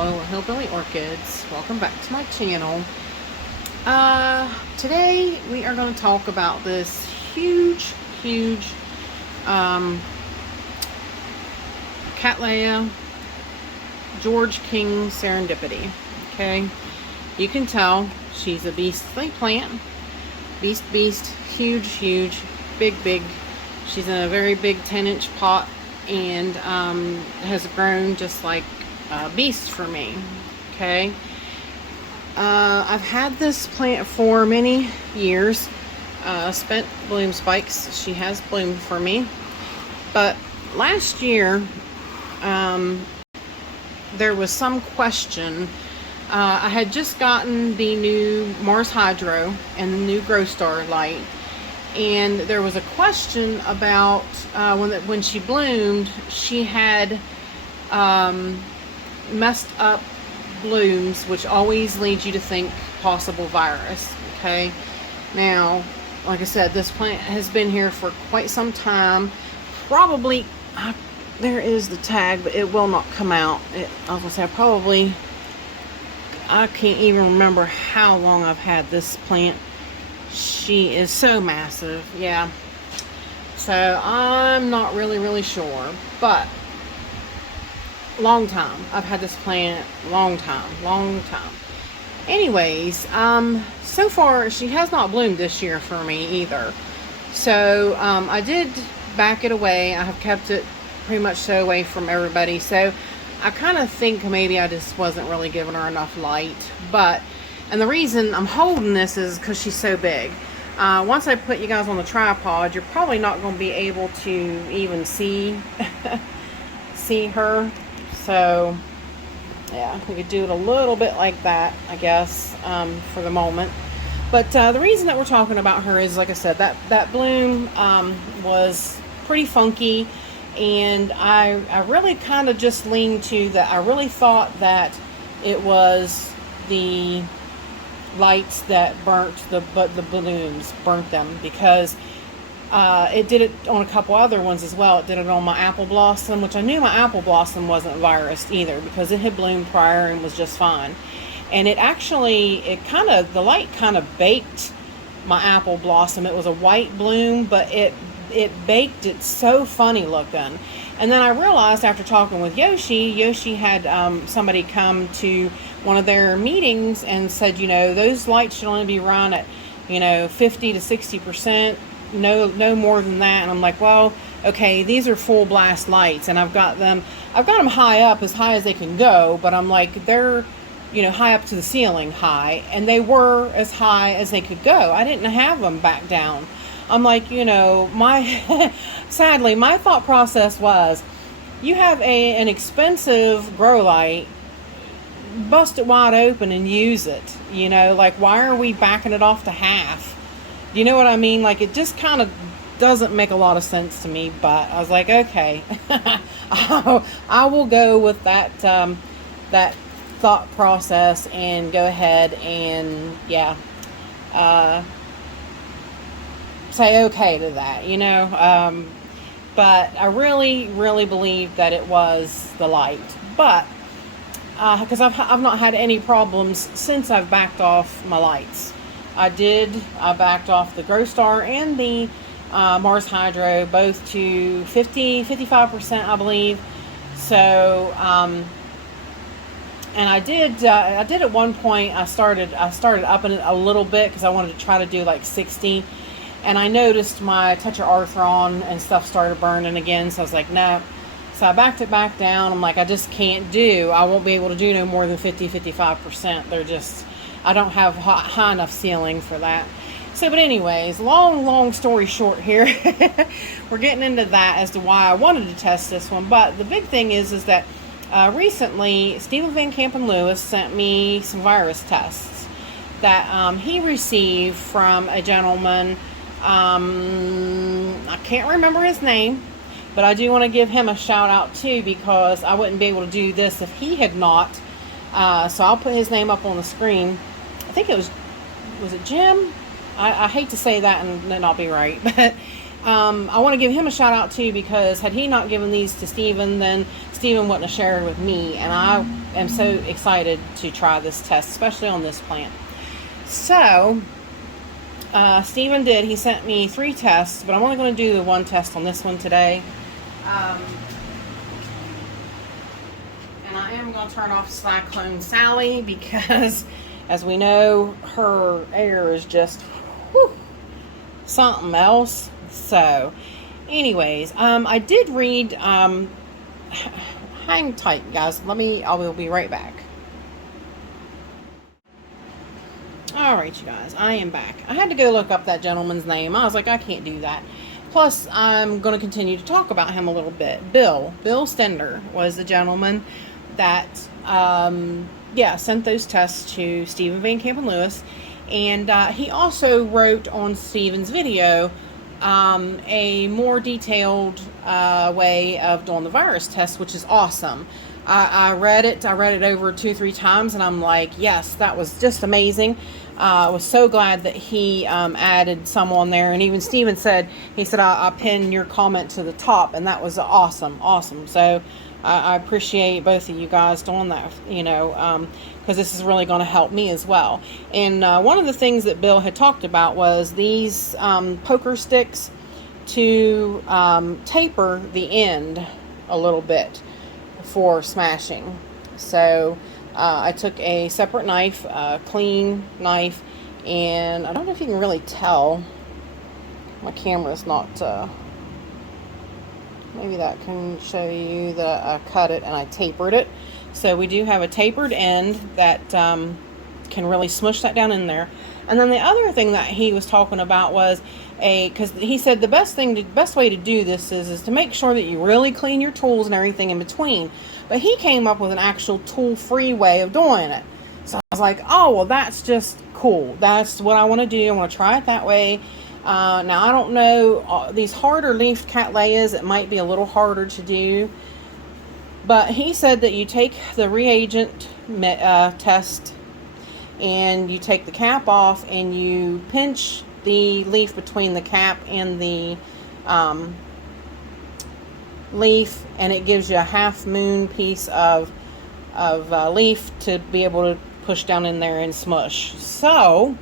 Hello, Hillbilly Orchids. Welcome back to my channel. Today we are going to talk about this huge Cattleya George King Serendipity. Okay, you can tell she's a beastly plant. Beast, huge, big. She's in a very big 10-inch pot and has grown just like a beast for me. Okay, I've had this plant for many years. Spent bloom spikes. She has bloomed for me, but last year there was some question. I had just gotten the new Mars Hydro and the new Grow Star light, and there was a question about when she bloomed, she had messed up blooms, which always leads you to think possible virus. Okay, now, like I said, this plant has been here for quite some time. Probably, there is the tag, but it will not come out. I was gonna say, I can't even remember how long I've had this plant. She is so massive, yeah. So I'm not really sure, but long time. I've had this plant long time. Anyways, so far she has not bloomed this year for me either. So I did back it away. I have kept it pretty much so away from everybody. So I kind of think maybe I just wasn't really giving her enough light. And the reason I'm holding this is because she's so big. Once I put you guys on the tripod, you're probably not going to be able to even see her. So yeah, we could do it a little bit like that, I guess, for the moment. But the reason that we're talking about her is, like I said, that bloom was pretty funky. And I really kind of just leaned to that. I really thought that it was the lights that burnt the balloons, burnt them, because it did it on a couple other ones as well. It did it on my apple blossom, which I knew my apple blossom wasn't virused either because it had bloomed prior and was just fine. And it actually, the light kind of baked my apple blossom. It was a white bloom, but it baked it so funny looking. And then I realized after talking with Yoshi had somebody come to one of their meetings and said, those lights should only be run at 50 to 60%, no more than that. And I'm like, well, okay, these are full blast lights, and I've got them high up, as high as they can go, but I'm like, they're high up to the ceiling high, and they were as high as they could go. I didn't have them back down. I'm like, sadly, my thought process was, you have an expensive grow light, bust it wide open and use it. Like, why are we backing it off to half? You know what I mean? Like, it just kind of doesn't make a lot of sense to me, but I was like, okay, I will go with that thought process and go ahead and, say okay to that, but I really believe that it was the light, but because I've not had any problems since I've backed off my lights. I backed off the Grow Star and the Mars Hydro, both to 55%, I believe. So and I did at one point, I started upping it a little bit because I wanted to try to do like 60. And I noticed my Touch of Arthron and stuff started burning again. So I was like, no. So I backed it back down. I'm like, I just can't I won't be able to do no more than 55%. I don't have high enough ceiling for that. So, but anyways, long story short here, we're getting into that as to why I wanted to test this one. But the big thing is that recently, Stephen Van Kampen-Lewis sent me some virus tests that he received from a gentleman. I can't remember his name, but I do want to give him a shout out too, because I wouldn't be able to do this if he had not. So I'll put his name up on the screen. I think was it Jim? I hate to say that and not be right, but I want to give him a shout out too, because had he not given these to Stephen, then Stephen wouldn't have shared with me. And I am so excited to try this test, especially on this plant. So, Stephen did. He sent me 3 tests, but I'm only going to do the 1 test on this one today. And I am going to turn off Cyclone Sally because, as we know, her air is just something else. So, anyways, I did read, hang tight, guys. I will be right back. Alright, you guys, I am back. I had to go look up that gentleman's name. I was like, I can't do that. Plus, I'm going to continue to talk about him a little bit. Bill Stender was the gentleman that, sent those tests to Stephen Van Kampen-Lewis. And he also wrote on Stephen's video a more detailed way of doing the virus test, which is awesome. I read it over 2-3 times, and I'm like, yes, that was just amazing. I was so glad that he added some on there, and even Stephen said, I'll pin your comment to the top, and that was awesome. So I appreciate both of you guys doing that, because this is really going to help me as well. And one of the things that Bill had talked about was these poker sticks to taper the end a little bit for smashing. So I took a separate knife, a clean knife, and I don't know if you can really tell. My camera's not, maybe that can show you that I cut it and I tapered it. So we do have a tapered end that can really smush that down in there. And then the other thing that he was talking about was because he said the best way to do this is to make sure that you really clean your tools and everything in between. But he came up with an actual tool-free way of doing it. So I was like, oh, well, that's just cool. That's what I want to do. I want to try it that way. Now, I don't know, these harder leafed cattleyas, it might be a little harder to do. But he said that you take the reagent test and you take the cap off and you pinch the leaf between the cap and the leaf, and it gives you a half moon piece of leaf to be able to push down in there and smush. So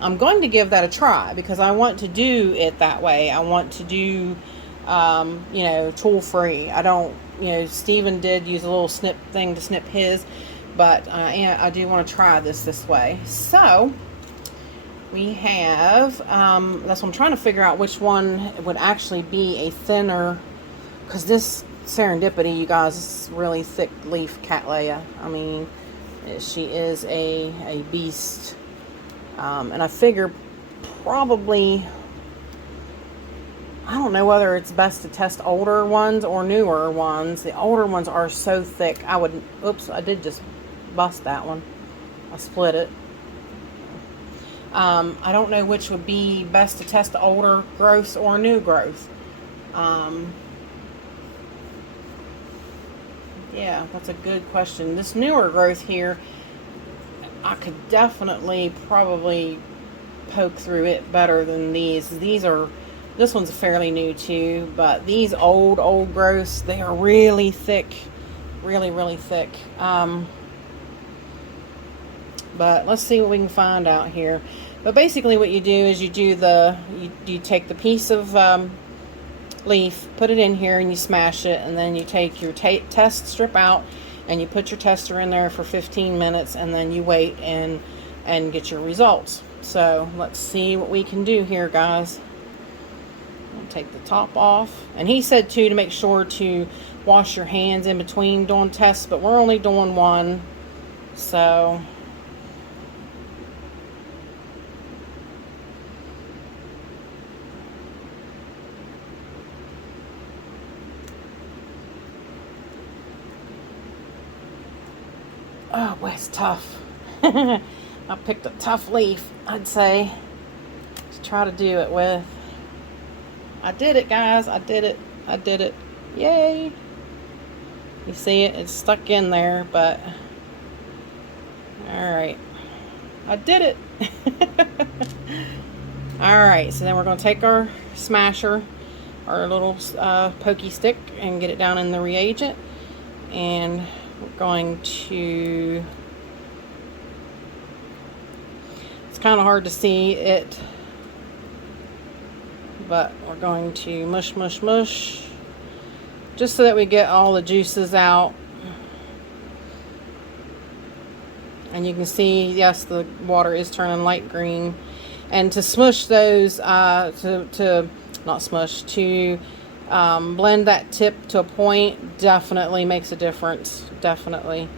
I'm going to give that a try because I want to do it that way. I want to do tool free. I don't, Stephen did use a little snip thing to snip his, but I do want to try this way. So we have that's what I'm trying to figure out, which one would actually be a thinner, because this Serendipity, you guys, is really thick leaf cattleya. I mean, she is a beast. And I figure probably, I don't know whether it's best to test older ones or newer ones. The older ones are so thick. Oops, I did just bust that one. I split it. I don't know which would be best to test, the older growths or new growth. Yeah, that's a good question. This newer growth here, I could definitely probably poke through it better than these. This one's fairly new too, but these old growths, they are really thick, really thick. But let's see what we can find out here. But basically what you do is you take the piece of leaf, put it in here, and you smash it, and then you take your test strip out and you put your tester in there for 15 minutes, and then you wait and get your results. So let's see what we can do here, guys. I'll take the top off, and he said too to make sure to wash your hands in between doing tests, but we're only doing one, so oh boy, it's tough. I picked a tough leaf, I'd say, to try to do it with. I did it, guys. I did it. Yay. You see it? It's stuck in there, but alright. I did it. Alright, so then we're going to take our smasher, our little pokey stick, and get it down in the reagent. And we're going to... It's kind of hard to see it, but we're going to mush, mush, mush, just so that we get all the juices out. And you can see, yes, the water is turning light green. And to smush those, to blend that tip to a point definitely makes a difference. Definitely.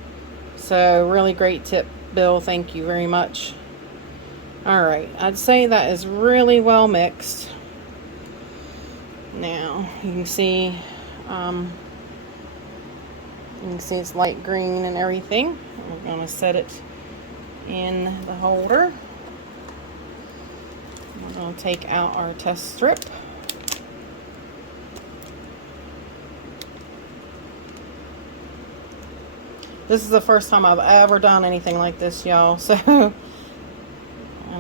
So, really great tip, Bill. Thank you very much. Alright, I'd say that is really well mixed. Now, you can see it's light green and everything. We're going to set it in the holder. We're going to take out our test strip. This is the first time I've ever done anything like this, y'all. So, and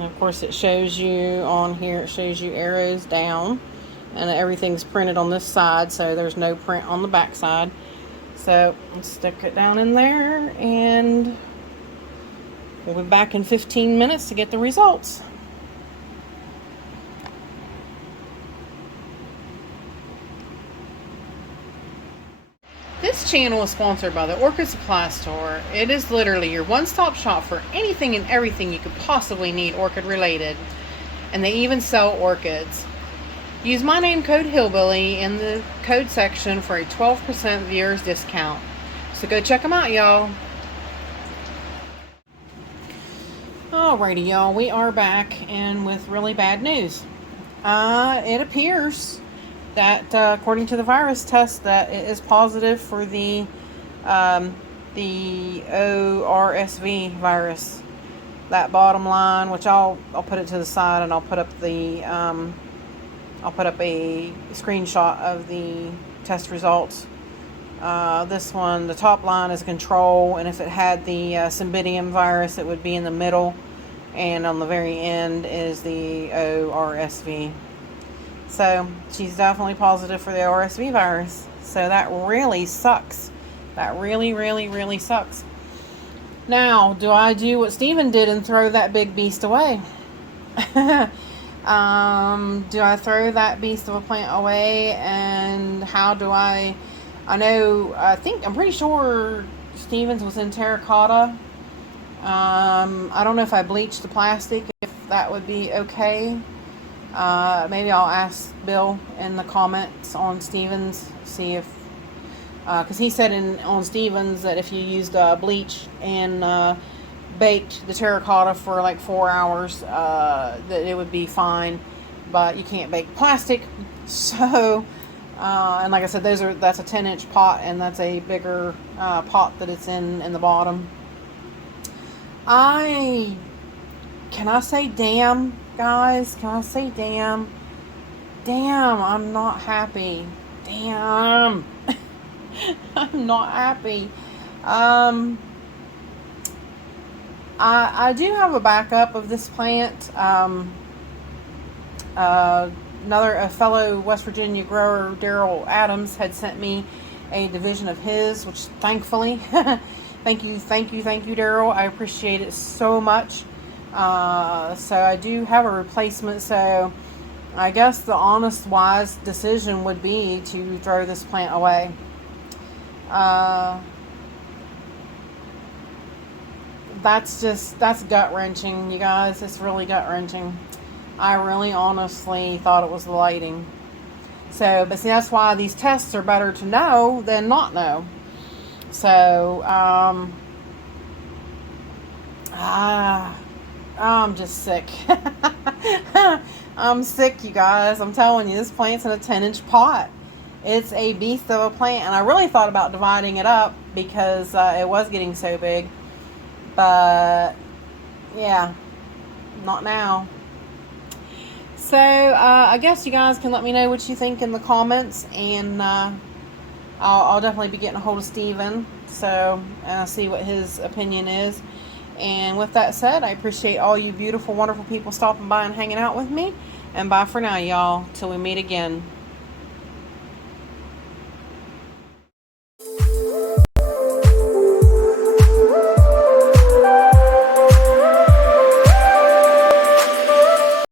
of course it shows you on here, it shows you arrows down. And everything's printed on this side, so there's no print on the back side. So, let's stick it down in there, and we'll be back in 15 minutes to get the results. This channel is sponsored by the Orchid Supply Store. It is literally your one-stop shop for anything and everything you could possibly need orchid related. And they even sell orchids. Use my name code Hillbilly in the code section for a 12% viewers discount. So go check them out, y'all. Alrighty, y'all. We are back, and with really bad news. It appears that according to the virus test, that it is positive for the ORSV virus. That bottom line, which I'll put it to the side, and I'll put up the I'll put up a screenshot of the test results. This one, the top line is control, and if it had the Cymbidium virus, it would be in the middle, and on the very end is the ORSV. So she's definitely positive for the ORSV virus. So that really sucks. That really, really, really sucks. Now, do I do what Stephen did and throw that big beast away? Do I throw that beast of a plant away, and how do I I'm pretty sure Stephen's was in terracotta. I don't know if I bleached the plastic, if that would be okay. Maybe I'll ask Bill in the comments on Stephen's, see if, because he said on Stephen's that if you used bleach and baked the terracotta for like 4 hours, that it would be fine, but you can't bake plastic. So, and like I said, that's a 10-inch pot, and that's a bigger pot that it's in the bottom. Can I say damn, guys? Can I say damn? Damn, I'm not happy. Damn. I'm not happy. I do have a backup of this plant. A fellow West Virginia grower, Daryl Adams, had sent me a division of his, which thankfully, thank you, Daryl. I appreciate it so much. So I do have a replacement. So I guess the honest, wise decision would be to throw this plant away. That's gut-wrenching, you guys. It's really gut-wrenching. I really honestly thought it was the lighting. So, but see, that's why these tests are better to know than not know. So, I'm just sick. I'm sick, you guys. I'm telling you, this plant's in a 10-inch pot. It's a beast of a plant, and I really thought about dividing it up because it was getting so big. But, yeah, not now. So, I guess you guys can let me know what you think in the comments, and I'll definitely be getting a hold of Stephen, so see what his opinion is. And with that said, I appreciate all you beautiful, wonderful people stopping by and hanging out with me. And bye for now, y'all. Till we meet again.